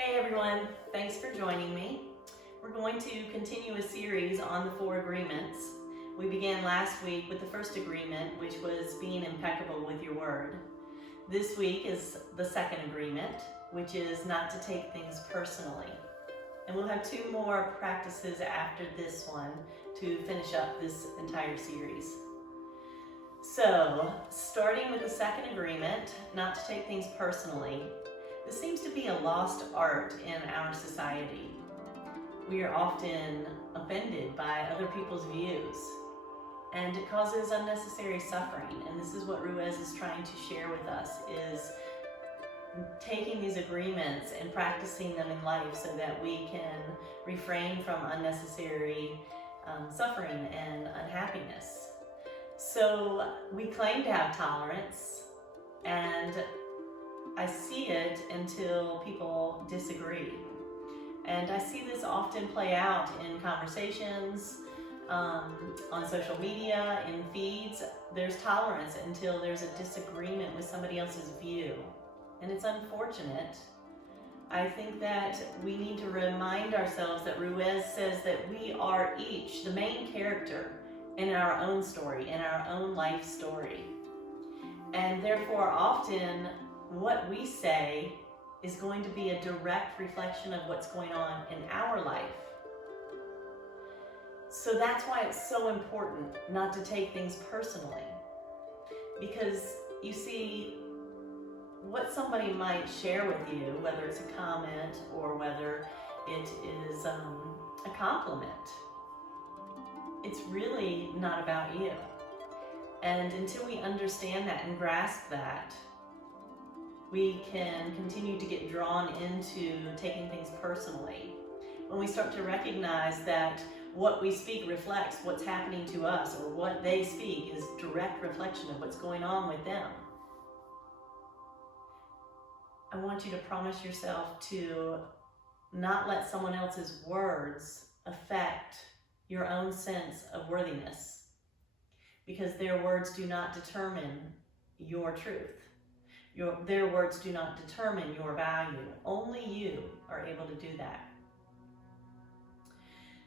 Hey everyone, thanks for joining me. We're going to continue a series on the 4 agreements. We began last week with the first agreement, which was being impeccable with your word. This week is the second agreement, which is not to take things personally. And we'll have 2 more practices after this one to finish up this entire series. So, starting with the second agreement, not to take things personally. This seems to be a lost art in our society. We are often offended by other people's views, and it causes unnecessary suffering. And this is what Ruiz is trying to share with us, is taking these agreements and practicing them in life so that we can refrain from unnecessary suffering and unhappiness. So we claim to have tolerance, and I see it until people disagree. And I see this often play out in conversations, on social media, in feeds. There's tolerance until there's a disagreement with somebody else's view. And it's unfortunate. I think that we need to remind ourselves that Ruiz says that we are each the main character in our own story, in our own life story. And therefore, often, what we say is going to be a direct reflection of what's going on in our life. So that's why it's so important not to take things personally. Because you see, what somebody might share with you, whether it's a comment or whether it is a compliment, it's really not about you. And until we understand that and grasp that, we can continue to get drawn into taking things personally. When we start to recognize that what we speak reflects what's happening to us, or what they speak is direct reflection of what's going on with them. I want you to promise yourself to not let someone else's words affect your own sense of worthiness, because their words do not determine your truth. Their words do not determine your value. Only you are able to do that.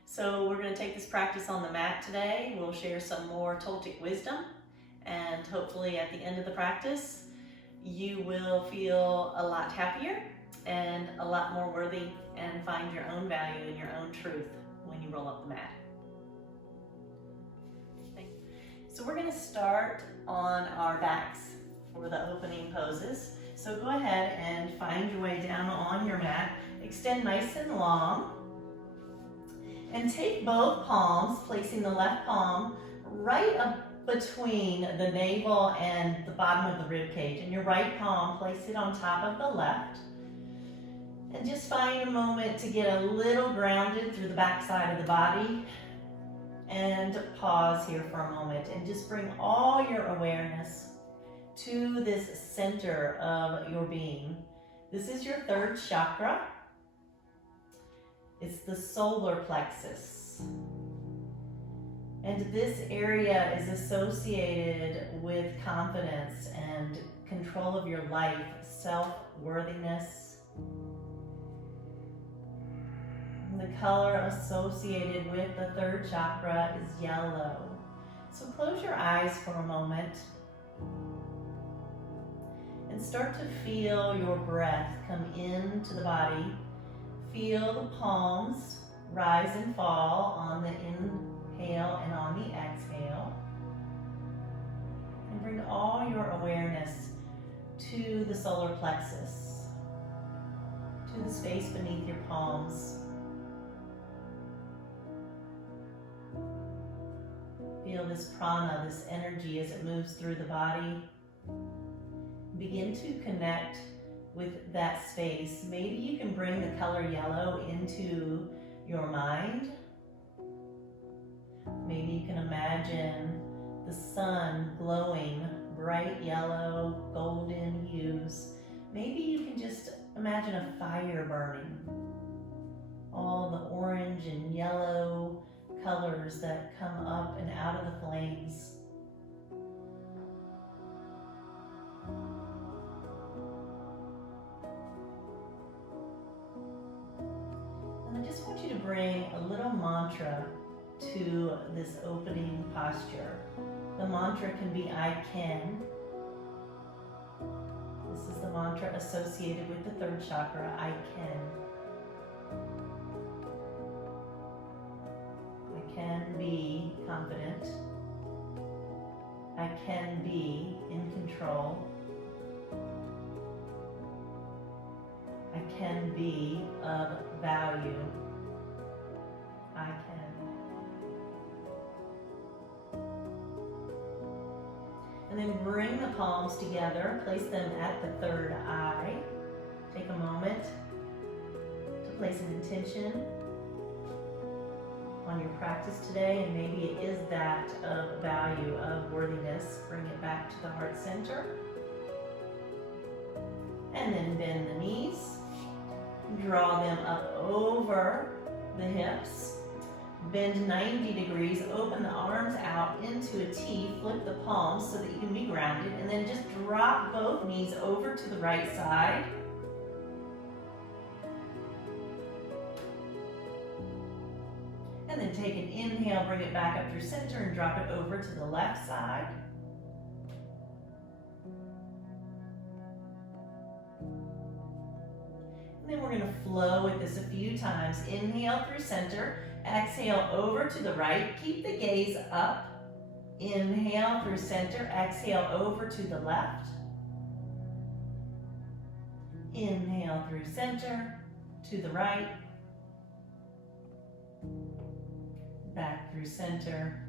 So we're going to take this practice on the mat today. We'll share some more Toltec wisdom, and hopefully at the end of the practice, you will feel a lot happier and a lot more worthy, and find your own value and your own truth when you roll up the mat. So we're going to start on our backs for the opening poses. So go ahead and find your way down on your mat. Extend nice and long. And take both palms, placing the left palm right up between the navel and the bottom of the rib cage. And your right palm, place it on top of the left. And just find a moment to get a little grounded through the back side of the body. And pause here for a moment and just bring all your awareness to this center of your being. This is your 3rd chakra. It's the solar plexus. And this area is associated with confidence and control of your life, self-worthiness. The color associated with the 3rd chakra is yellow. So close your eyes for a moment and start to feel your breath come into the body. Feel the palms rise and fall on the inhale and on the exhale. And bring all your awareness to the solar plexus, to the space beneath your palms. Feel this prana, this energy, as it moves through the body. Begin to connect with that space. Maybe you can bring the color yellow into your mind. Maybe you can imagine the sun glowing bright yellow, golden hues. Maybe you can just imagine a fire burning. All the orange and yellow colors that come up and out of the flames. want you to bring a little mantra to this opening posture. The mantra can be I can. This is the mantra associated with the third chakra, I can. I can be confident. I can be in control. I can be of value. I can. And then bring the palms together, place them at the third eye. Take a moment to place an intention on your practice today, and maybe it is that of value, of worthiness. Bring it back to the heart center. And then bend the knees. Draw them up over the hips. Bend 90 degrees, open the arms out into a T, flip the palms so that you can be grounded, and then just drop both knees over to the right side. And then take an inhale, bring it back up through center and drop it over to the left side. And then we're going to flow with this a few times. Inhale through center, exhale over to the right. Keep the gaze up. Inhale through center, exhale over to the left. Inhale through center, to the right. Back through center,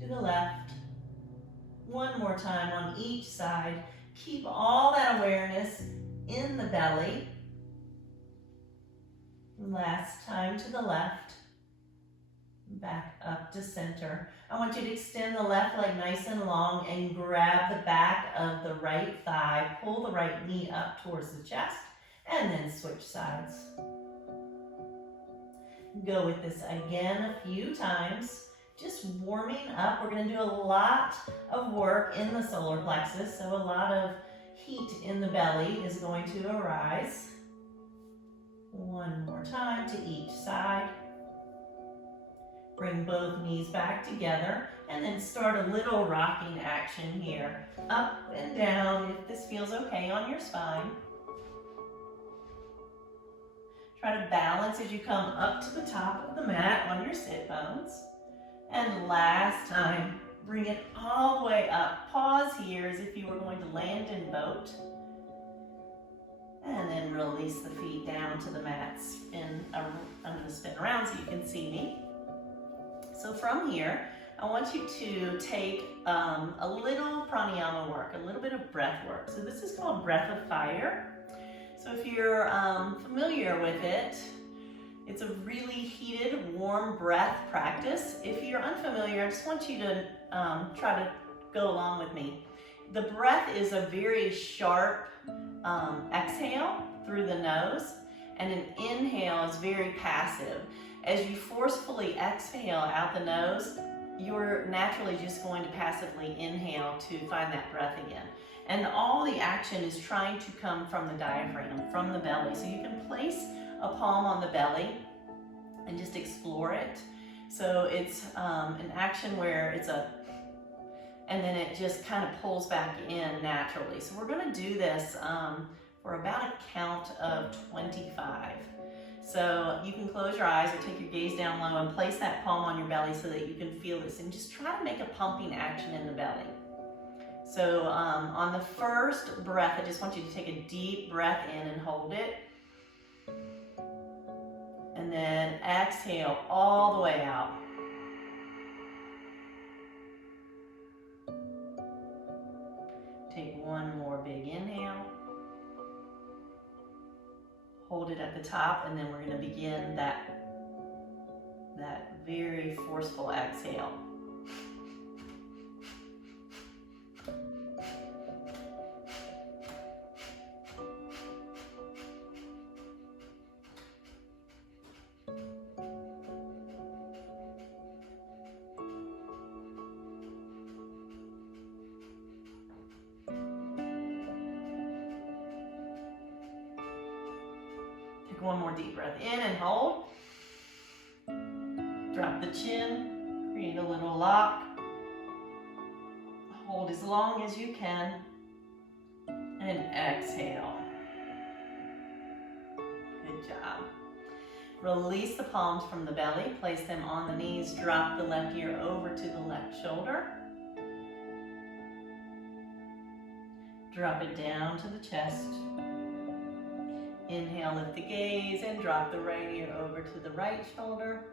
to the left. One more time on each side. Keep all that awareness in the belly. Last time to the left. Back up to center. I want you to extend the left leg nice and long and grab the back of the right thigh. Pull the right knee up towards the chest and then switch sides. Go with this again a few times, just warming up. We're going to do a lot of work in the solar plexus, so a lot of heat in the belly is going to arise. One more time to each side. Bring both knees back together and then start a little rocking action here. Up and down if this feels okay on your spine. Try to balance as you come up to the top of the mat on your sit bones. And last time, bring it all the way up. Pause here as if you were going to land in boat. And then release the feet down to the mat. I'm going to spin around so you can see me. So from here, I want you to take a little pranayama work, a little bit of breath work. So this is called breath of fire. So if you're familiar with it, it's a really heated, warm breath practice. If you're unfamiliar, I just want you to try to go along with me. The breath is a very sharp exhale through the nose, and an inhale is very passive. As you forcefully exhale out the nose, you're naturally just going to passively inhale to find that breath again. And all the action is trying to come from the diaphragm, from the belly. So you can place a palm on the belly and just explore it. So it's an action where it's and then it just kind of pulls back in naturally. So we're gonna do this for about a count of 25. So you can close your eyes or take your gaze down low and place that palm on your belly so that you can feel this, and just try to make a pumping action in the belly. So on the first breath, I just want you to take a deep breath in and hold it. And then exhale all the way out. Take one more big inhale. Hold it at the top, and then we're going to begin that very forceful exhale. one more deep breath in and hold. Drop the chin, create a little lock. Hold as long as you can. And exhale. Good job. Release the palms from the belly. Place them on the knees. Drop the left ear over to the left shoulder. Drop it down to the chest. Inhale, lift the gaze, and drop the right ear over to the right shoulder.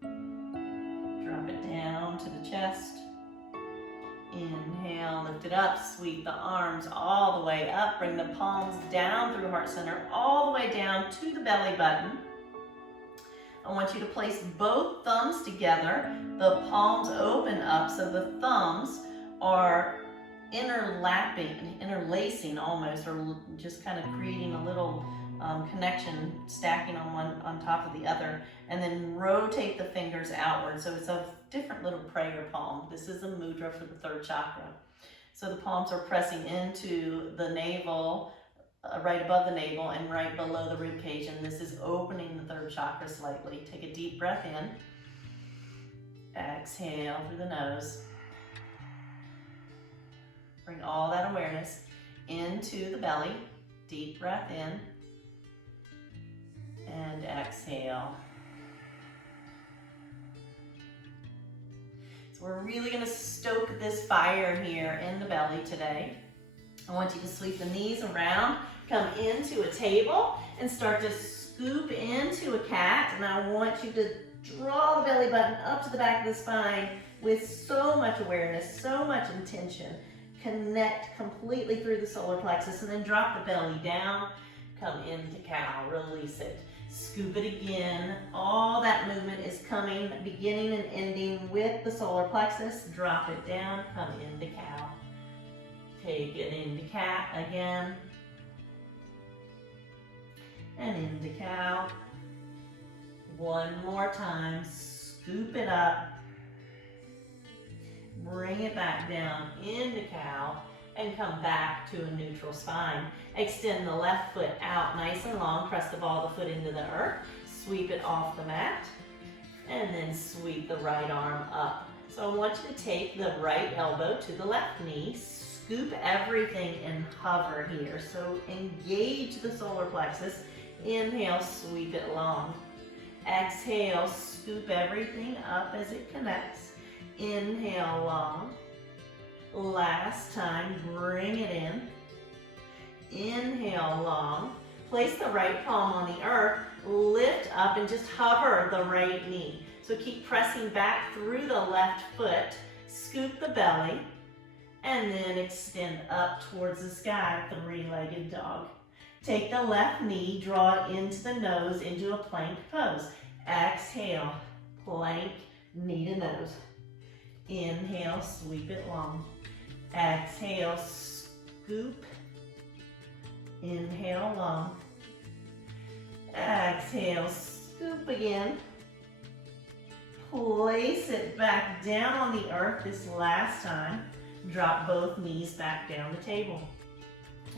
Drop it down to the chest. Inhale, lift it up, sweep the arms all the way up. Bring the palms down through heart center, all the way down to the belly button. I want you to place both thumbs together. The palms open up so the thumbs are interlacing almost, or just kind of creating a little connection, stacking on one on top of the other, and then rotate the fingers outward. So it's a different little prayer palm. This is a mudra for the third chakra. So the palms are pressing into the navel, right above the navel and right below the rib cage, and this is opening the third chakra slightly. Take a deep breath in. Exhale through the nose. Bring all that awareness into the belly. Deep breath in. And exhale. So we're really going to stoke this fire here in the belly today. I want you to sweep the knees around, come into a table, and start to scoop into a cat. And I want you to draw the belly button up to the back of the spine with so much awareness, so much intention. Connect completely through the solar plexus, and then drop the belly down. Come into cow, release it. Scoop it again. All that movement is coming, beginning and ending with the solar plexus. Drop it down, come into cow. Take it into cat again. And into cow. One more time, scoop it up. Bring it back down into cow and come back to a neutral spine. Extend the left foot out nice and long. Press the ball of the foot into the earth. Sweep it off the mat. And then sweep the right arm up. So I want you to take the right elbow to the left knee. Scoop everything and hover here. So engage the solar plexus. Inhale, sweep it long. Exhale, scoop everything up as it connects. Inhale long. Last time, bring it in. Inhale long. Place the right palm on the earth. Lift up and just hover the right knee. So keep pressing back through the left foot. Scoop the belly. And then extend up towards the sky, three-legged dog. Take the left knee, draw it into the nose, into a plank pose. Exhale, plank, knee to nose. Inhale, sweep it long. Exhale, scoop. Inhale, long. Exhale, scoop again. Place it back down on the earth this last time. Drop both knees back down the table.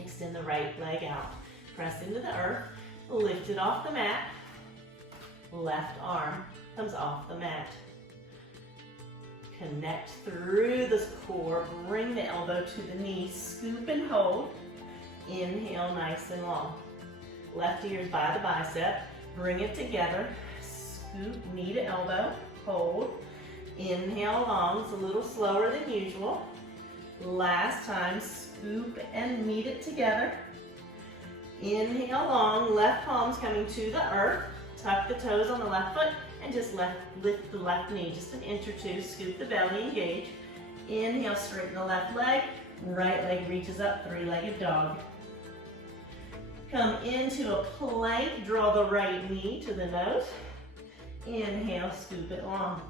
Extend the right leg out. Press into the earth. Lift it off the mat. Left arm comes off the mat. Connect through the core. Bring the elbow to the knee. Scoop and hold. Inhale nice and long. Left ear's by the bicep. Bring it together. Scoop, knee to elbow. Hold. Inhale long. It's a little slower than usual. Last time, scoop and meet it together. Inhale long. Left palm's coming to the earth. Tuck the toes on the left foot. And just lift the left knee just an inch or two. Scoop the belly, engage. Inhale, straighten the left leg. Right leg reaches up, three-legged dog. Come into a plank. Draw the right knee to the nose. Inhale, scoop it long.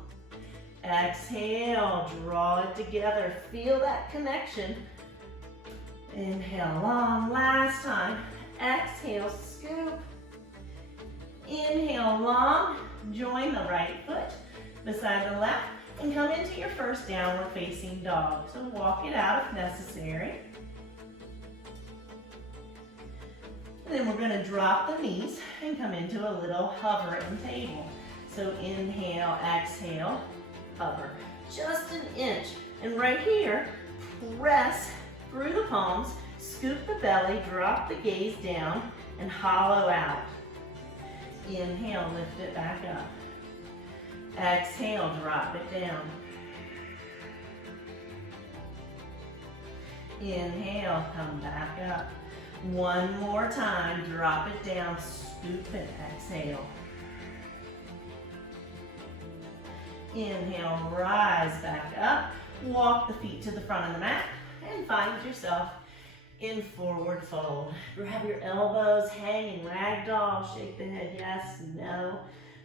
Exhale, draw it together. Feel that connection. Inhale long, last time. Exhale, scoop. Inhale long. Join the right foot beside the left and come into your first downward facing dog. So walk it out if necessary. then we're gonna drop the knees and come into a little hovering table. So inhale, exhale, hover. Just an inch. And right here, press through the palms, scoop the belly, drop the gaze down, and hollow out. Inhale, lift it back up. Exhale, drop it down. Inhale, come back up. One more time, drop it down, scoop it, exhale. Inhale, rise back up. Walk the feet to the front of the mat and find yourself in forward fold. Grab your elbows, hanging ragdoll, shake the head yes, no.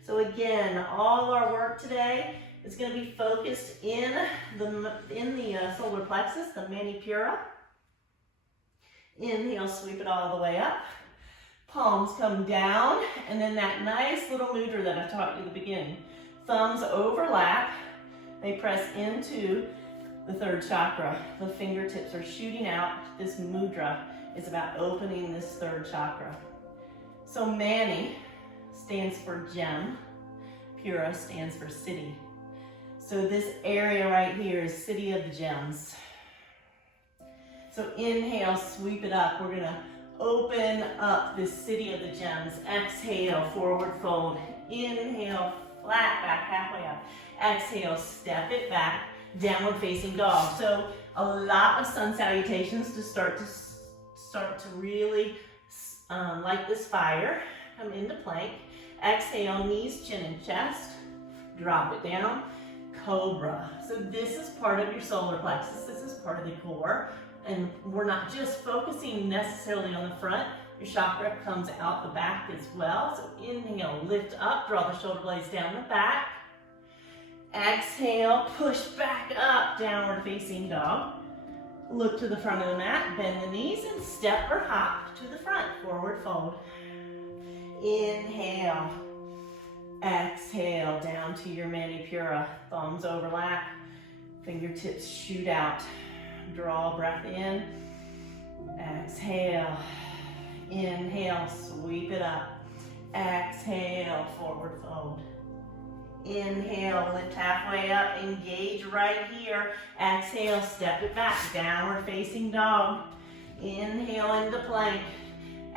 So again, all our work today is going to be focused in the solar plexus, the manipura. Inhale, sweep it all the way up. Palms come down, and then that nice little mudra that I taught you at the beginning. Thumbs overlap. They press into the third chakra. The fingertips are shooting out. This mudra is about opening this third chakra. So Mani stands for gem. Pura stands for city. So this area right here is city of the gems. So inhale, sweep it up. We're gonna open up this city of the gems. Exhale, forward fold. Inhale, flat back, halfway up. Exhale, step it back, downward facing dog. So a lot of sun salutations to start to really light this fire. Come into plank. Exhale, knees, chin, and chest. Drop it down. Cobra. So this is part of your solar plexus. This is part of the core. And we're not just focusing necessarily on the front. Your chakra comes out the back as well. So inhale, lift up, draw the shoulder blades down the back. Exhale, push back up, downward facing dog. Look to the front of the mat, bend the knees, and step or hop to the front, forward fold. Inhale. Exhale, down to your manipura. Thumbs overlap, fingertips shoot out. Draw breath in. Exhale. Inhale, sweep it up. Exhale, forward fold. Inhale, lift halfway up, engage right here. Exhale, step it back, downward facing dog. Inhale into plank.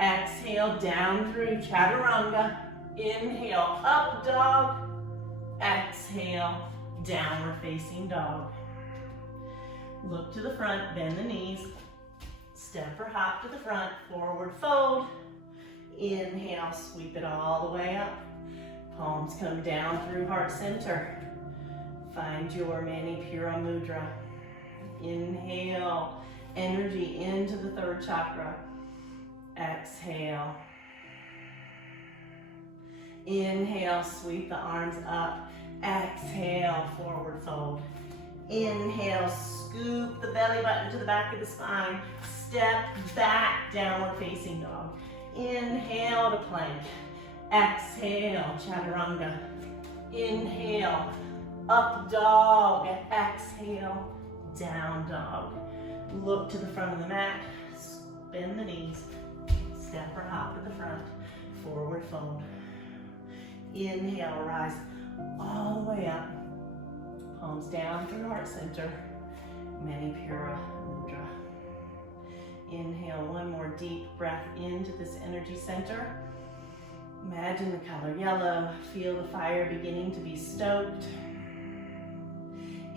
Exhale, down through chaturanga. Inhale, up dog. Exhale, downward facing dog. Look to the front, bend the knees. Step or hop to the front, forward fold. Inhale, sweep it all the way up. Palms come down through heart center. Find your manipura mudra. Inhale, energy into the third chakra. Exhale. Inhale, sweep the arms up. Exhale, forward fold. Inhale, scoop the belly button to the back of the spine. Step back, downward facing dog. Inhale to plank. Exhale, chaturanga. Inhale, up dog. Exhale, down dog. Look to the front of the mat. Bend the knees. Step or hop to the front. Forward fold. Inhale, rise all the way up. Palms down through heart center. Manipura mudra. Inhale, one more deep breath into this energy center. Imagine the color yellow. Feel the fire beginning to be stoked.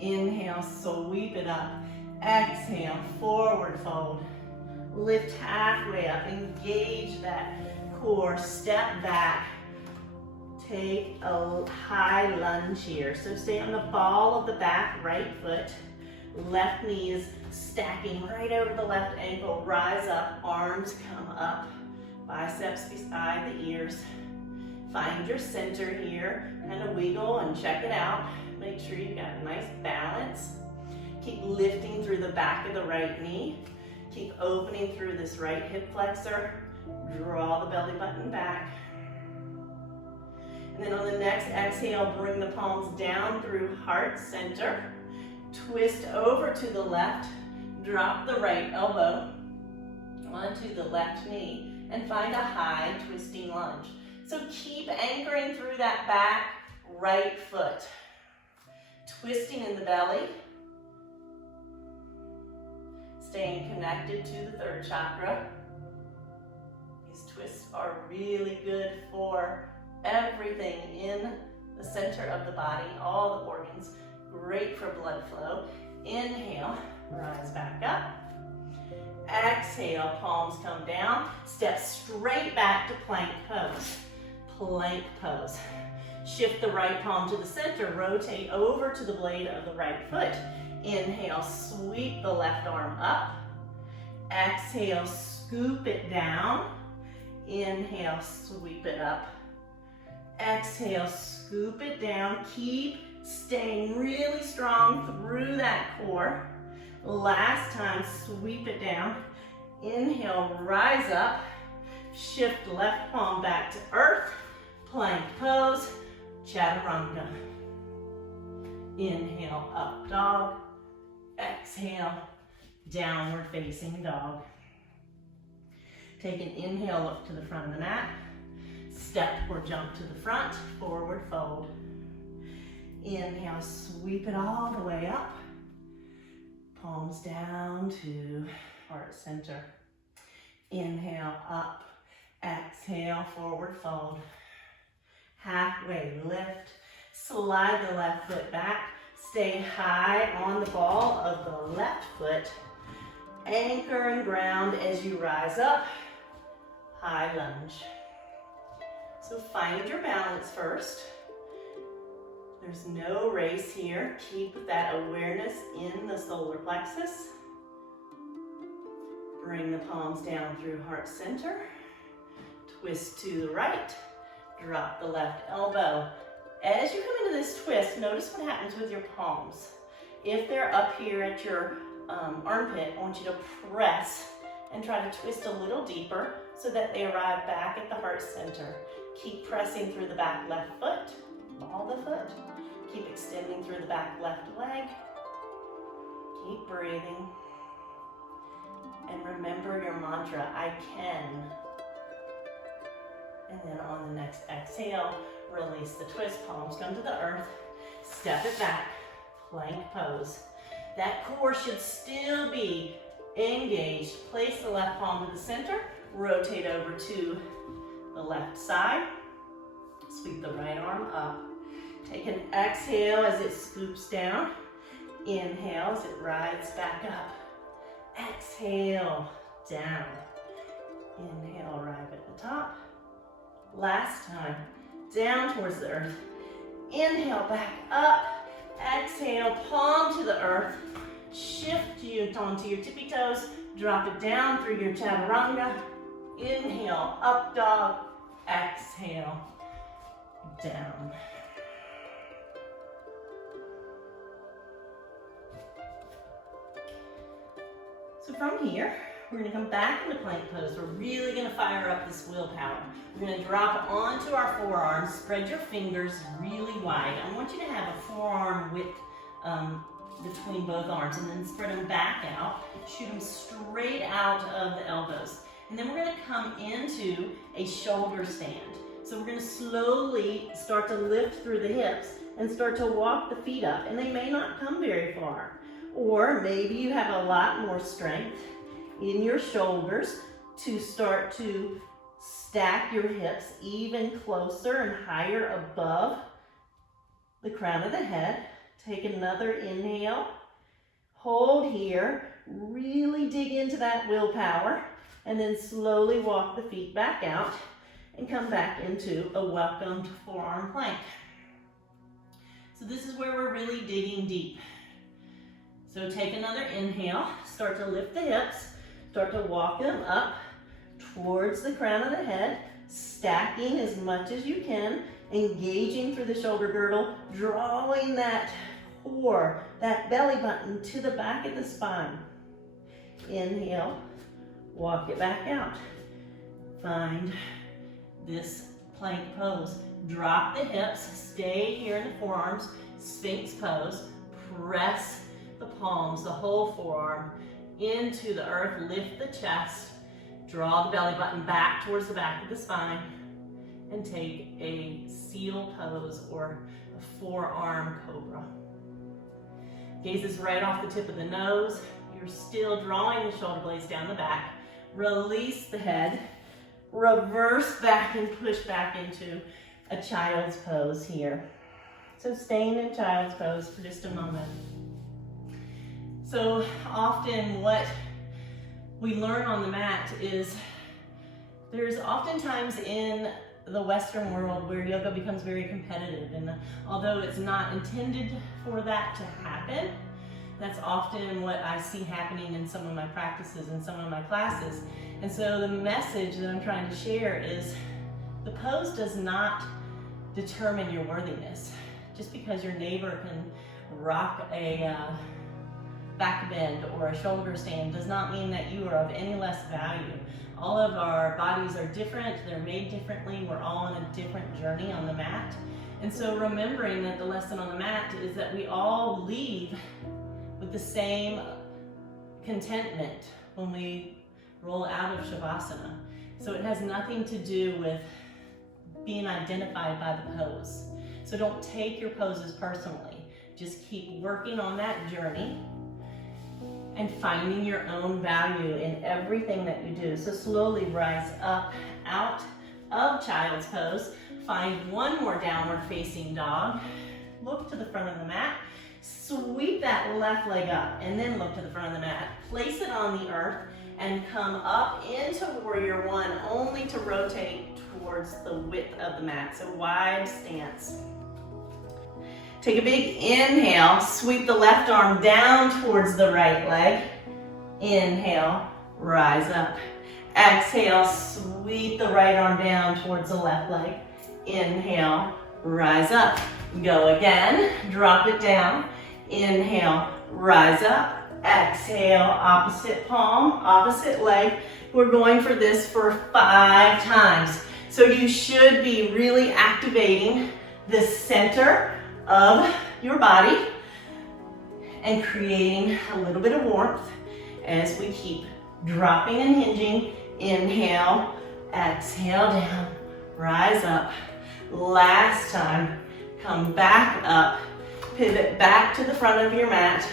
Inhale, sweep it up. Exhale, forward fold. Lift halfway up. Engage that core. Step back. Take a high lunge here. So stay on the ball of the back, right foot. Left knee is stacking right over the left ankle. Rise up, arms come up. Biceps beside the ears. Find your center here. Kind of wiggle and check it out. Make sure you've got a nice balance. Keep lifting through the back of the right knee. Keep opening through this right hip flexor. Draw the belly button back. And then on the next exhale, bring the palms down through heart center. Twist over to the left. Drop the right elbow onto the left knee. and find a high twisting lunge. So keep anchoring through that back right foot. Twisting in the belly. Staying connected to the third chakra. These twists are really good for everything in the center of the body, all the organs. Great for blood flow. Inhale, rise back up. Exhale, palms come down. Step straight back to plank pose. Plank pose. Shift the right palm to the center. Rotate over to the blade of the right foot. Inhale, sweep the left arm up. Exhale, scoop it down. Inhale, sweep it up. Exhale, scoop it down. Keep staying really strong through that core. Last time, sweep it down. Inhale, rise up. Shift left palm back to earth. Plank pose, chaturanga. Inhale, up dog. Exhale, downward facing dog. Take an inhale up to the front of the mat. Step or jump to the front, forward fold. Inhale, sweep it all the way up. Palms down to heart center. Inhale, up. Exhale, forward fold. Halfway lift. Slide the left foot back. Stay high on the ball of the left foot. Anchor and ground as you rise up. High lunge. So find your balance first. There's no race here. Keep that awareness in the solar plexus. Bring the palms down through heart center. Twist to the right. Drop the left elbow. As you come into this twist, notice what happens with your palms. If they're up here at your armpit, I want you to press and try to twist a little deeper so that they arrive back at the heart center. Keep pressing through the back left foot, ball the foot. Keep extending through the back left leg. Keep breathing. And remember your mantra, I can. And then on the next exhale, release the twist, palms come to the earth. Step it back, plank pose. That core should still be engaged. Place the left palm to the center, rotate over to the left side. Sweep the right arm up. Take an exhale as it scoops down. Inhale as it rides back up. Exhale, down. Inhale, arrive at the top. Last time, down towards the earth. Inhale, back up. Exhale, palm to the earth. Shift you onto your tippy toes. Drop it down through your chaturanga. Inhale, up dog. Exhale, down. So from here, we're going to come back into plank pose. We're really going to fire up this willpower. We're going to drop onto our forearms. Spread your fingers really wide. I want you to have a forearm width between both arms, and then spread them back out. Shoot them straight out of the elbows. And then we're going to come into a shoulder stand. So we're going to slowly start to lift through the hips and start to walk the feet up. And they may not come very far. Or maybe you have a lot more strength in your shoulders to start to stack your hips even closer and higher above the crown of the head. Take another inhale. Hold here. Really dig into that willpower. And then slowly walk the feet back out and come back into a welcomed forearm plank. So this is where we're really digging deep. So take another inhale, start to lift the hips, start to walk them up towards the crown of the head, stacking as much as you can, engaging through the shoulder girdle, drawing that core, that belly button to the back of the spine. Inhale, walk it back out. Find this plank pose. Drop the hips, stay here in the forearms, Sphinx pose, press the palms, the whole forearm into the earth, lift the chest, Draw the belly button back towards the back of the spine and take a seal pose or a forearm cobra. Gaze is right off the tip of the nose. You're still drawing the shoulder blades down the back. Release the head. Reverse back and push back into a child's pose here. So staying in child's pose for just a moment. So often what we learn on the mat is there's oftentimes in the Western world where yoga becomes very competitive, and although it's not intended for that to happen, that's often what I see happening in some of my practices and some of my classes. And so the message that I'm trying to share is the pose does not determine your worthiness. Just because your neighbor can rock a back bend or a shoulder stand does not mean that you are of any less value. All of our bodies are different, they're made differently, we're all on a different journey on the mat. And so remembering that the lesson on the mat is that we all leave with the same contentment when we roll out of Shavasana. So it has nothing to do with being identified by the pose. So don't take your poses personally. Just keep working on that journey and finding your own value in everything that you do. So slowly rise up out of child's pose. Find one more downward facing dog. Look to the front of the mat. Sweep that left leg up and then look to the front of the mat. Place it on the earth and come up into warrior one, only to rotate towards the width of the mat. So wide stance. Take a big inhale, sweep the left arm down towards the right leg. Inhale, rise up. Exhale, sweep the right arm down towards the left leg. Inhale, rise up. Go again, drop it down. Inhale, rise up. Exhale, opposite palm, opposite leg. We're going for this for 5 times. So you should be really activating the center of your body and creating a little bit of warmth as we keep dropping and hinging. Inhale, exhale down, rise up. Last time, come back up, pivot back to the front of your mat.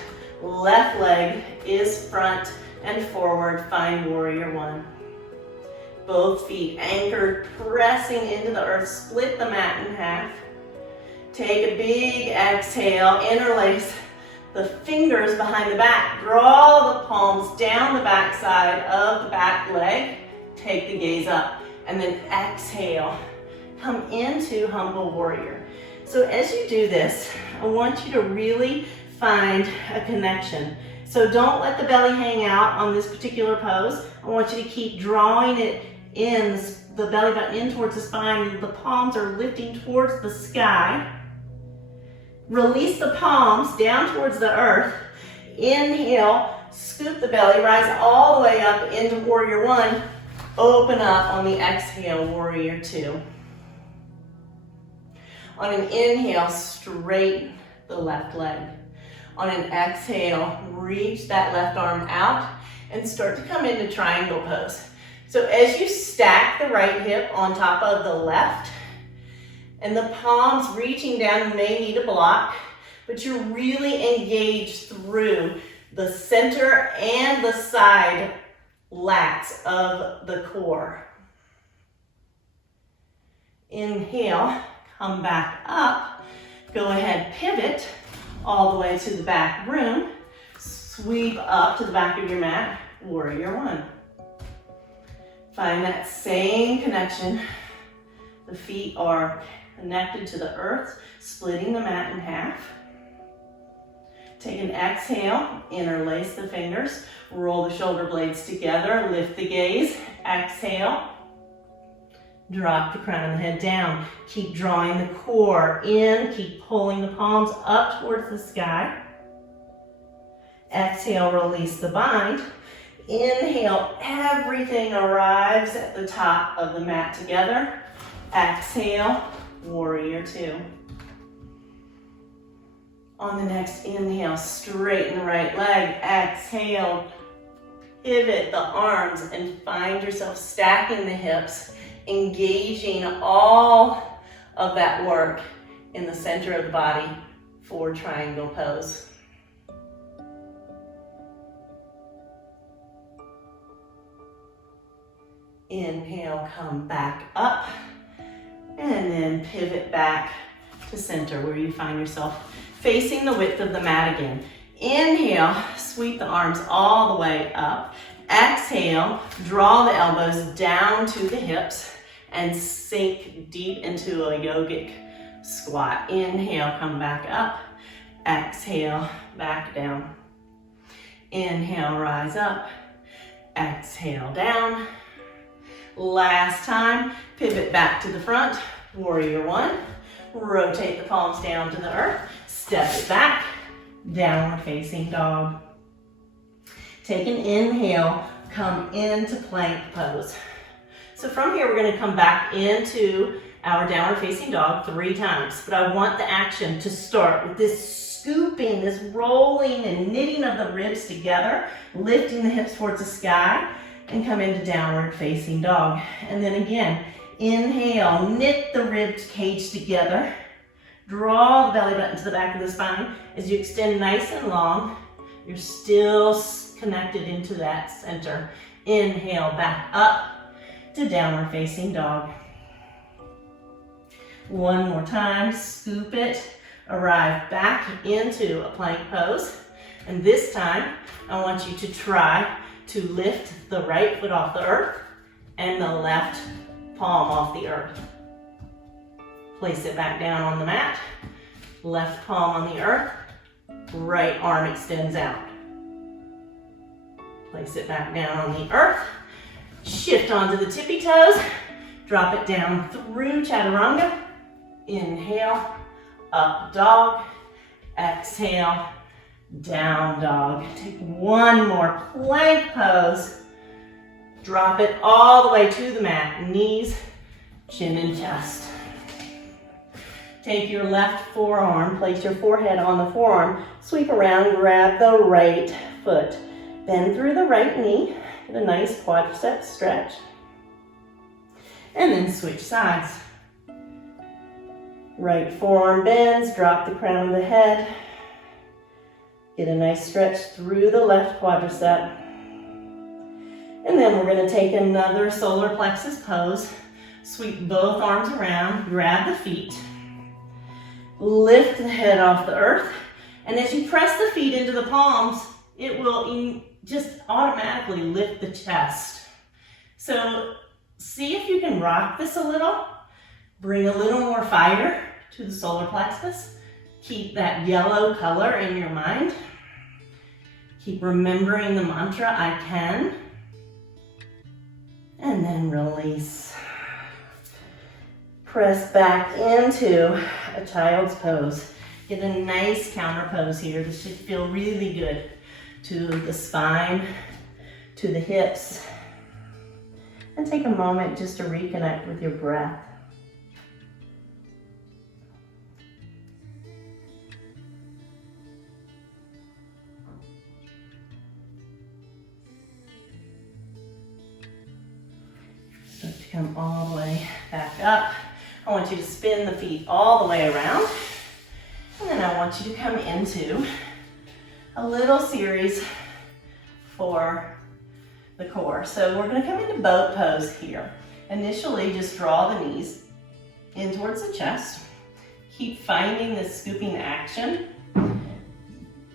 Left leg is front and forward, find warrior one. Both feet anchored, pressing into the earth, split the mat in half. Take a big exhale, interlace the fingers behind the back. Draw the palms down the back side of the back leg. Take the gaze up and then exhale. Come into humble warrior. So as you do this, I want you to really find a connection. So don't let the belly hang out on this particular pose. I want you to keep drawing it in, the belly button in towards the spine. The palms are lifting towards the sky. Release the palms down towards the earth. Inhale, scoop the belly, rise all the way up into warrior one. Open up on the exhale, warrior two. On an inhale, straighten the left leg. On an exhale, reach that left arm out and start to come into triangle pose. So as you stack the right hip on top of the left, and the palms reaching down, you may need a block, but you're really engaged through the center and the side lats of the core. Inhale, come back up. Go ahead, pivot all the way to the back room. Sweep up to the back of your mat, warrior one. Find that same connection. The feet are connected to the earth, splitting the mat in half. Take an exhale, interlace the fingers, roll the shoulder blades together, lift the gaze, exhale. Drop the crown of the head down. Keep drawing the core in, keep pulling the palms up towards the sky. Exhale, release the bind. Inhale, everything arrives at the top of the mat together. Exhale, warrior two. On the next inhale, straighten the right leg. Exhale, Pivot the arms and find yourself stacking the hips, engaging all of that work in the center of the body for triangle pose. Inhale, come back up, and then pivot back to center where you find yourself facing the width of the mat again. Inhale, sweep the arms all the way up. Exhale, draw the elbows down to the hips and sink deep into a yogic squat. Inhale, come back up. Exhale, back down. Inhale, rise up. Exhale, down. Last time, pivot back to the front. Warrior one. Rotate the palms down to the earth. Step it back. Downward facing dog. Take an inhale, come into plank pose. So from here, we're going to come back into our downward facing dog 3 times. But I want the action to start with this scooping, this rolling and knitting of the ribs together, lifting the hips towards the sky, and come into downward facing dog. And then again, inhale, knit the rib cage together. Draw the belly button to the back of the spine. As you extend nice and long, you're still connected into that center. Inhale, back up to downward facing dog. One more time, scoop it, arrive back into a plank pose. And this time, I want you to try to lift the right foot off the earth and the left palm off the earth. Place it back down on the mat. Left palm on the earth. Right arm extends out. Place it back down on the earth. Shift onto the tippy toes. Drop it down through chaturanga. Inhale, up dog. Exhale, down dog. Take one more plank pose. Drop it all the way to the mat. Knees, chin and chest. Take your left forearm, place your forehead on the forearm, sweep around, grab the right foot. Bend through the right knee, get a nice quadricep stretch. And then switch sides. Right forearm bends, drop the crown of the head. Get a nice stretch through the left quadricep. And then we're going to take another solar plexus pose. Sweep both arms around, grab the feet. Lift the head off the earth. And as you press the feet into the palms, it will just automatically lift the chest. So see if you can rock this a little. Bring a little more fire to the solar plexus. Keep that yellow color in your mind. Keep remembering the mantra, I can. And then release. Press back into a child's pose. Get a nice counter pose here. This should feel really good to the spine, to the hips. And take a moment just to reconnect with your breath. Start to come all the way back up. I want you to spin the feet all the way around. And then I want you to come into a little series for the core. So we're going to come into boat pose here. Initially, just draw the knees in towards the chest. Keep finding this scooping action.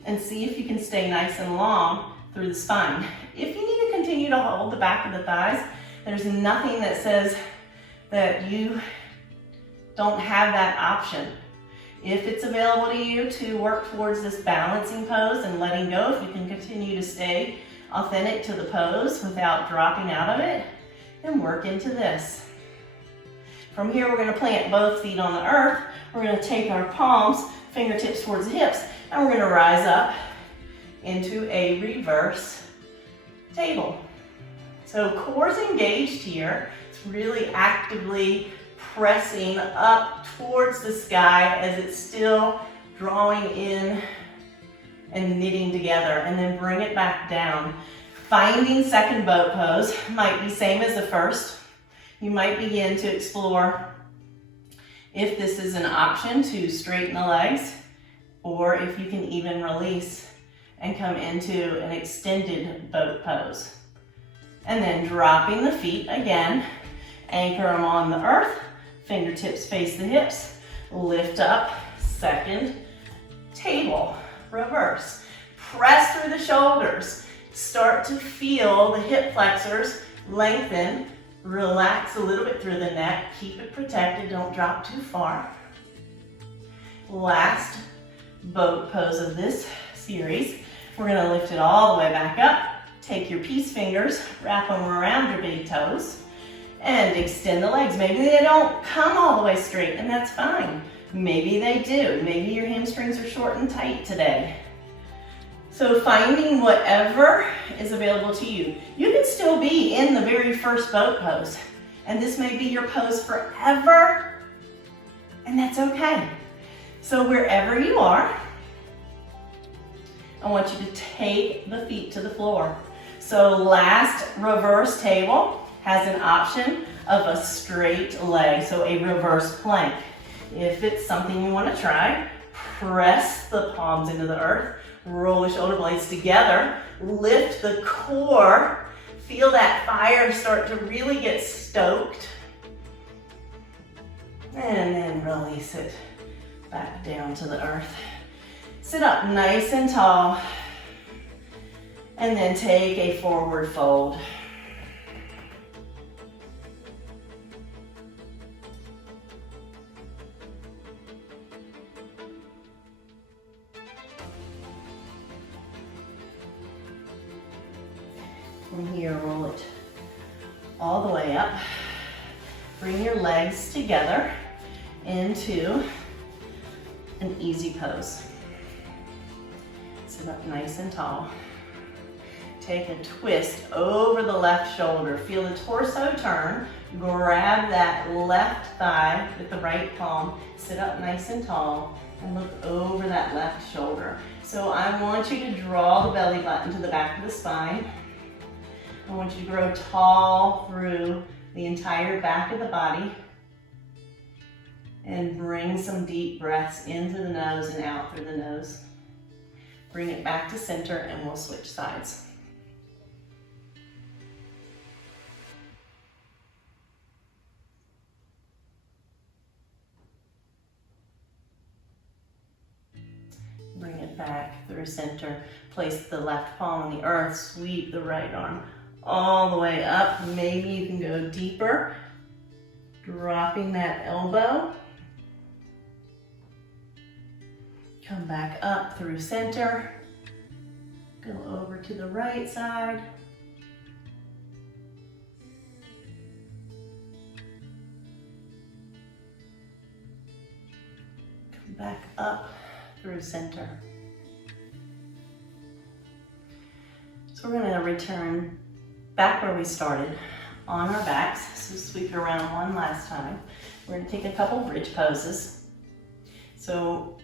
And see if you can stay nice and long through the spine. If you need to continue to hold the back of the thighs, there's nothing that says that you don't have that option. If it's available to you to work towards this balancing pose and letting go, if you can continue to stay authentic to the pose without dropping out of it, then work into this. From here, we're going to plant both feet on the earth. We're going to take our palms, fingertips towards the hips, and we're going to rise up into a reverse table. So core's engaged here. It's really actively pressing up towards the sky as it's still drawing in and knitting together, and then bring it back down. Finding second boat pose might be same as the first. You might begin to explore if this is an option to straighten the legs, or if you can even release and come into an extended boat pose. And then dropping the feet again, anchor them on the earth, fingertips face the hips, lift up, second table, reverse. Press through the shoulders. Start to feel the hip flexors lengthen. Relax a little bit through the neck. Keep it protected. Don't drop too far. Last boat pose of this series. We're going to lift it all the way back up. Take your peace fingers, wrap them around your big toes, and extend the legs. Maybe they don't come all the way straight, and that's fine. Maybe they do. Maybe your hamstrings are short and tight today. So finding whatever is available to you. You can still be in the very first boat pose, and this may be your pose forever, and that's okay. So wherever you are, I want you to take the feet to the floor. So last reverse table has an option of a straight leg, so a reverse plank. If it's something you want to try, press the palms into the earth, roll the shoulder blades together, lift the core, feel that fire start to really get stoked, and then release it back down to the earth. Sit up nice and tall, and then take a forward fold. From here, roll it all the way up. Bring your legs together into an easy pose. Sit up nice and tall. Take a twist over the left shoulder. Feel the torso turn. Grab that left thigh with the right palm. Sit up nice and tall and look over that left shoulder. So I want you to draw the belly button to the back of the spine. I want you to grow tall through the entire back of the body. And bring some deep breaths into the nose and out through the nose. Bring it back to center and we'll switch sides. Bring it back through center. Place the left palm on the earth. Sweep the right arm all the way up. Maybe you can go deeper. Dropping that elbow. Come back up through center. Go over to the right side. Come back up through center. So we're going to return back where we started on our backs. So sweep it around one last time. We're going to take a couple bridge poses. So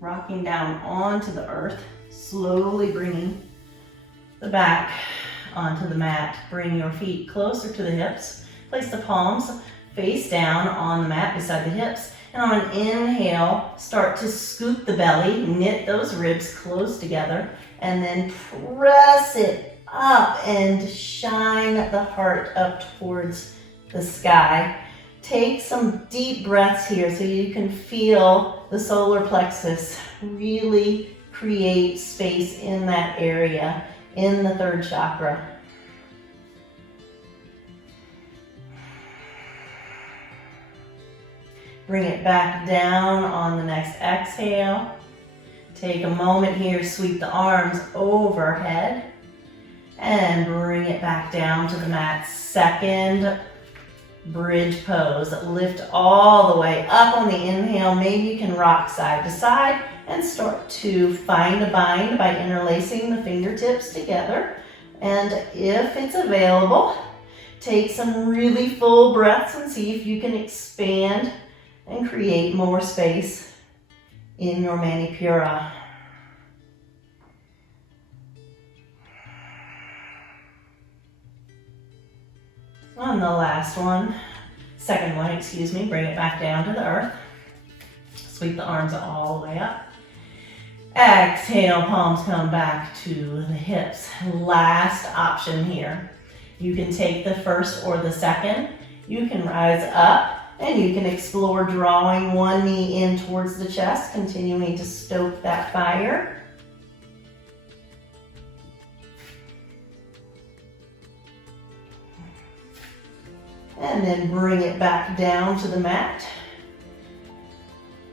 rocking down onto the earth, slowly bringing the back onto the mat. Bring your feet closer to the hips. Place the palms face down on the mat beside the hips. And on an inhale, start to scoop the belly, knit those ribs close together, and then press it up and shine the heart up towards the sky. Take some deep breaths here so you can feel the solar plexus really create space in that area, in the third chakra. Bring it back down on the next exhale. Take a moment here, sweep the arms overhead and bring it back down to the mat. Second bridge pose. Lift all the way up on the inhale. Maybe you can rock side to side and start to find a bind by interlacing the fingertips together. And if it's available, take some really full breaths and see if you can expand and create more space in your Manipura. On the last one, second one, excuse me, bring it back down to the earth. Sweep the arms all the way up. Exhale, palms come back to the hips. Last option here. You can take the first or the second. You can rise up and you can explore drawing one knee in towards the chest, continuing to stoke that fire. And then bring it back down to the mat.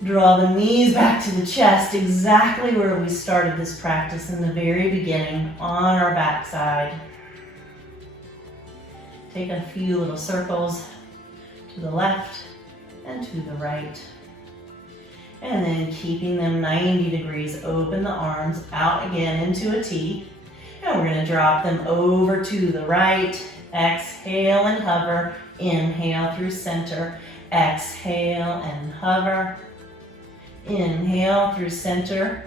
Draw the knees back to the chest, exactly where we started this practice in the very beginning, on our backside. Take a few little circles to the left and to the right. And then keeping them 90 degrees, open the arms out again into a T. And we're going to drop them over to the right. Exhale and hover. Inhale through center. Exhale and hover. Inhale through center.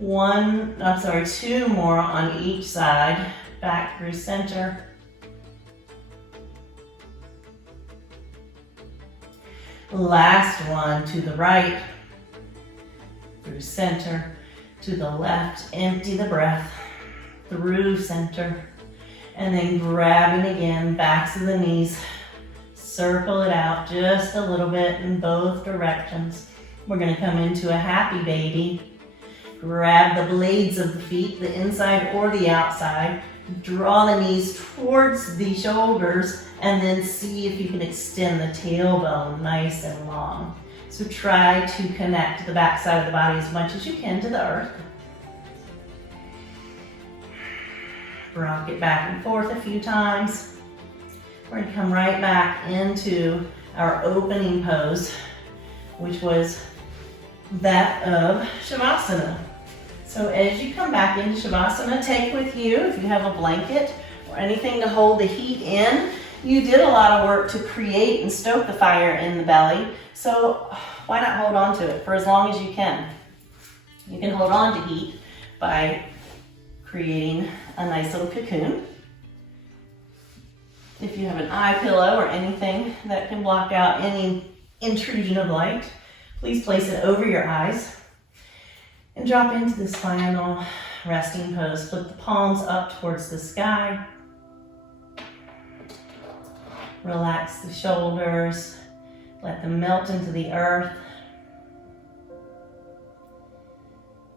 Two more on each side. Back through center. Last one to the right. Through center. To the left. Empty the breath. Through center. And then grabbing again, backs of the knees. Circle it out just a little bit in both directions. We're going to come into a happy baby. Grab the blades of the feet, the inside or the outside. Draw the knees towards the shoulders and then see if you can extend the tailbone nice and long. So try to connect the back side of the body as much as you can to the earth. Rock it back and forth a few times. We're going to come right back into our opening pose, which was that of Shavasana. So as you come back into Shavasana, take with you, if you have a blanket or anything to hold the heat in. You did a lot of work to create and stoke the fire in the belly, so why not hold on to it for as long as you can? You can hold on to heat by creating a nice little cocoon. If you have an eye pillow or anything that can block out any intrusion of light, please place it over your eyes and drop into this final resting pose. Flip the palms up towards the sky. Relax the shoulders. Let them melt into the earth.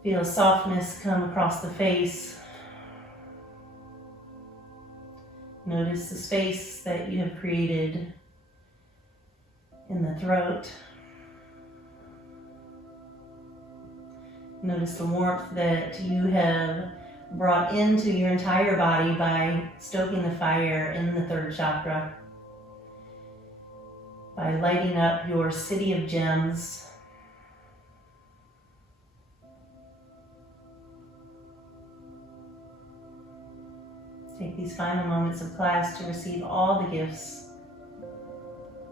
Feel softness come across the face. Notice the space that you have created in the throat. Notice the warmth that you have brought into your entire body by stoking the fire in the third chakra. By lighting up your city of gems. Take these final moments of class to receive all the gifts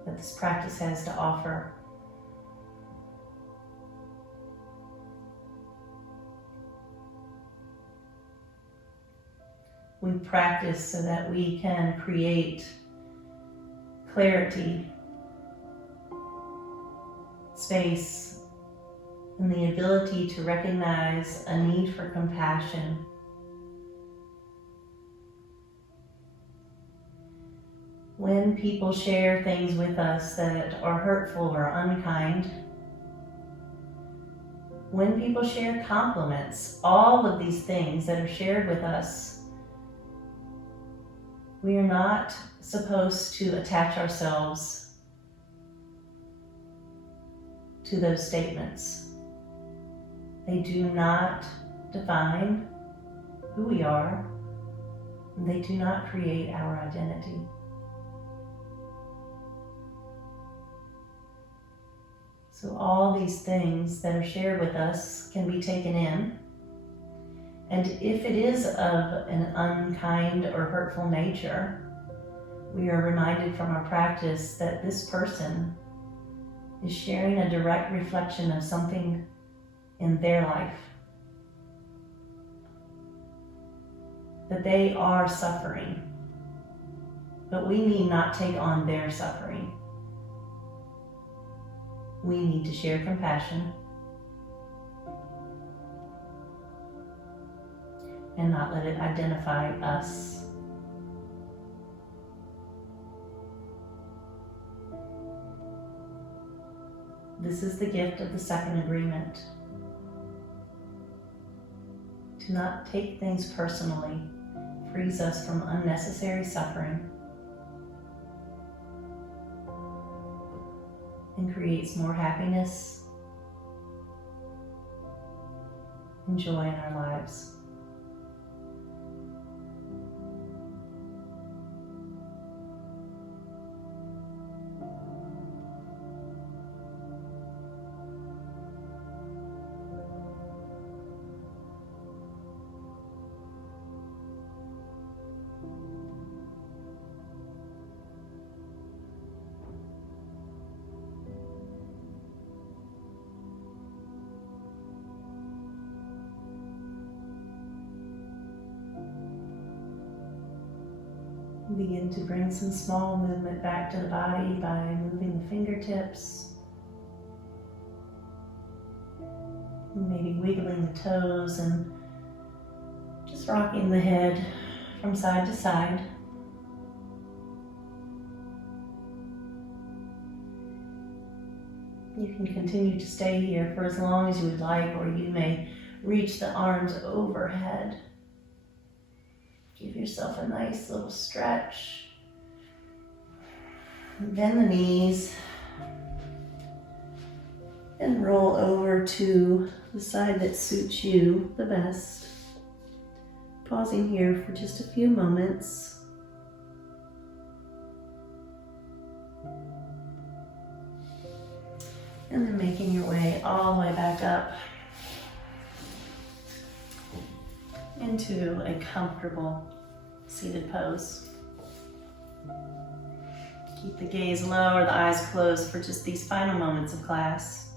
that this practice has to offer. We practice so that we can create clarity, space, and the ability to recognize a need for compassion. When people share things with us that are hurtful or unkind, when people share compliments, all of these things that are shared with us, we are not supposed to attach ourselves to those statements. They do not define who we are, and they do not create our identity. So all these things that are shared with us can be taken in. And if it is of an unkind or hurtful nature, we are reminded from our practice that this person is sharing a direct reflection of something in their life. That they are suffering. but we need not take on their suffering. We need to share compassion and not let it identify us. This is the gift of the second agreement. To not take things personally frees us from unnecessary suffering and creates more happiness and joy in our lives. Begin to bring some small movement back to the body by moving the fingertips. Maybe wiggling the toes and just rocking the head from side to side. You can continue to stay here for as long as you would like, or you may reach the arms overhead. Give yourself a nice little stretch. Bend the knees and roll over to the side that suits you the best. Pausing here for just a few moments. And then making your way all the way back up into a comfortable seated pose. Keep the gaze low or the eyes closed for just these final moments of class.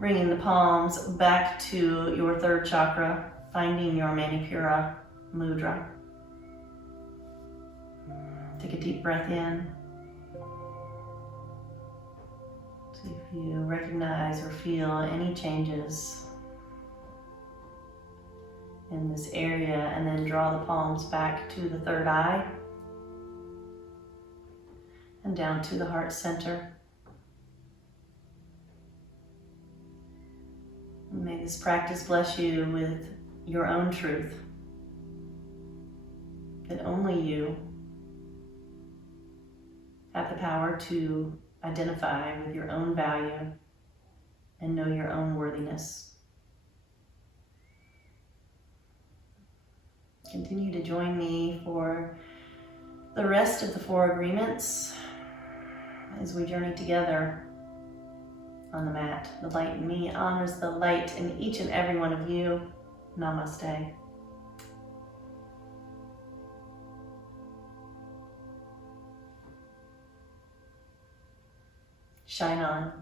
Bringing the palms back to your third chakra, finding your Manipura mudra. Take a deep breath in. See if you recognize or feel any changes in this area, and then draw the palms back to the third eye and down to the heart center. And may this practice bless you with your own truth, that only you have the power to identify with your own value and know your own worthiness. Continue to join me for the rest of the 4 agreements as we journey together on the mat. The light in me honors the light in each and every one of you. Namaste. Shine on.